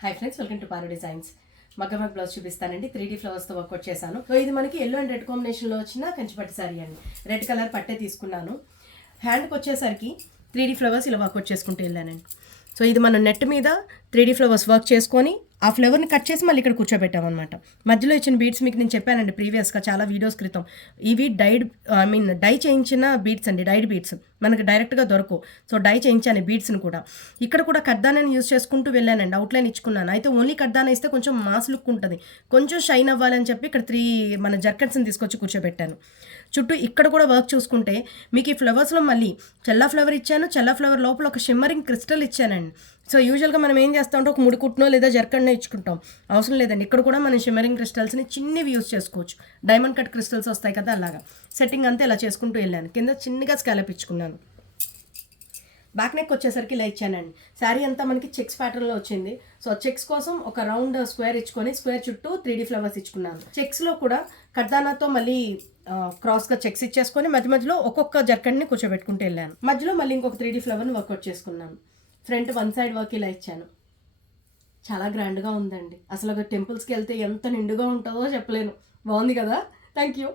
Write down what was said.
Hi friends, welcome to Paru designs. మగ్గం blouse చూపిస్తానండి. 3D ఫ్లవర్స్తో work out చేశాను. సో ఇది మనకి ఎల్లో అండ్ రెడ్ కాంబినేషన్లో వచ్చిన కంచిపట్టు సారీ అండి. రెడ్ కలర్ పట్టే తీసుకున్నాను. హ్యాండ్కి వచ్చేసరికి 3D ఫ్లవర్స్ ఇలా వర్కౌట్ చేసుకుంటూ వెళ్ళానండి. సో ఇది మనం నెట్ మీద 3D ఫ్లవర్స్ వర్క్ చేసుకొని ఆ ఫ్లవర్ని కట్ చేసి మళ్ళీ ఇక్కడ కూర్చోబెట్టామన్నమాట. మధ్యలో ఇచ్చిన బీడ్స్ మీకు నేను చెప్పానండి ప్రీవియస్గా చాలా వీడియోస్ క్రితం. ఇవి డై చేయించిన బీడ్స్ అండి, డైడ్ బీడ్స్ మనకు డైరెక్ట్గా దొరకవు. సో డై చేయించాను బీడ్స్ని కూడా. ఇక్కడ కూడా కడ్దానాన్ని యూజ్ చేసుకుంటూ వెళ్ళానండి. అవుట్లైన్ ఇచ్చుకున్నాను. అయితే ఓన్లీ కడ్దాన ఇస్తే కొంచెం మాస్ లుక్ ఉంటుంది, కొంచెం షైన్ అవ్వాలని చెప్పి ఇక్కడ 3 మన జర్కన్స్ని తీసుకొచ్చి కూర్చోబెట్టాను. చుట్టూ ఇక్కడ కూడా వర్క్ చూసుకుంటే మీకు ఈ ఫ్లవర్స్లో మళ్ళీ చెల్లా ఫ్లవర్ ఇచ్చాను. చెల్లా ఫ్లవర్ లోపల ఒక షిమ్మరింగ్ క్రిస్టల్ ఇచ్చానండి. సో యూజువల్గా మనం ఏం చేస్తామంటే ఒక ముడి కుట్నో లేదా జర్కన్నో ఇచ్చుకుంటాం, అవసరం లేదండి. ఇక్కడ కూడా మనం షిమ్మరింగ్ క్రిస్టల్స్ని చిన్నవి యూజ్ చేసుకోవచ్చు. డైమండ్ కట్ క్రిస్టల్స్ వస్తాయి కదా, అలాగా సెట్టింగ్ అంతా ఇలా చేసుకుంటూ వెళ్ళాను. కింద చిన్నగా స్కాలప్ ఇచ్చుకున్నాను. బ్యాక్ నెక్ వచ్చేసరికి ఇలా ఇచ్చానండి. శారీ అంతా మనకి చెక్స్ ప్యాటర్న్లో వచ్చింది. సో చెక్స్ కోసం ఒక రౌండ్ స్క్వేర్ ఇచ్చుకొని స్క్వేర్ చుట్టూ 3D ఫ్లవర్స్ ఇచ్చుకున్నాను. చెక్స్లో కూడా కడ్దానాతో మళ్ళీ క్రాస్గా చెక్స్ ఇచ్చేసుకొని మధ్య మధ్యలో ఒక్కొక్క జర్కన్ని కూర్చోబెట్టుకుంటూ వెళ్ళాను. మధ్యలో మళ్ళీ ఇంకొక 3D ఫ్లవర్ని వర్కౌట్ చేసుకున్నాను. ఫ్రంట్ వన్ సైడ్ వర్క్ ఇలా ఇచ్చాను. చాలా గ్రాండ్గా ఉందండి. అసలు టెంపుల్స్కి వెళ్తే ఎంత నిండుగా ఉంటుందో చెప్పలేను. బాగుంది కదా. Thank you.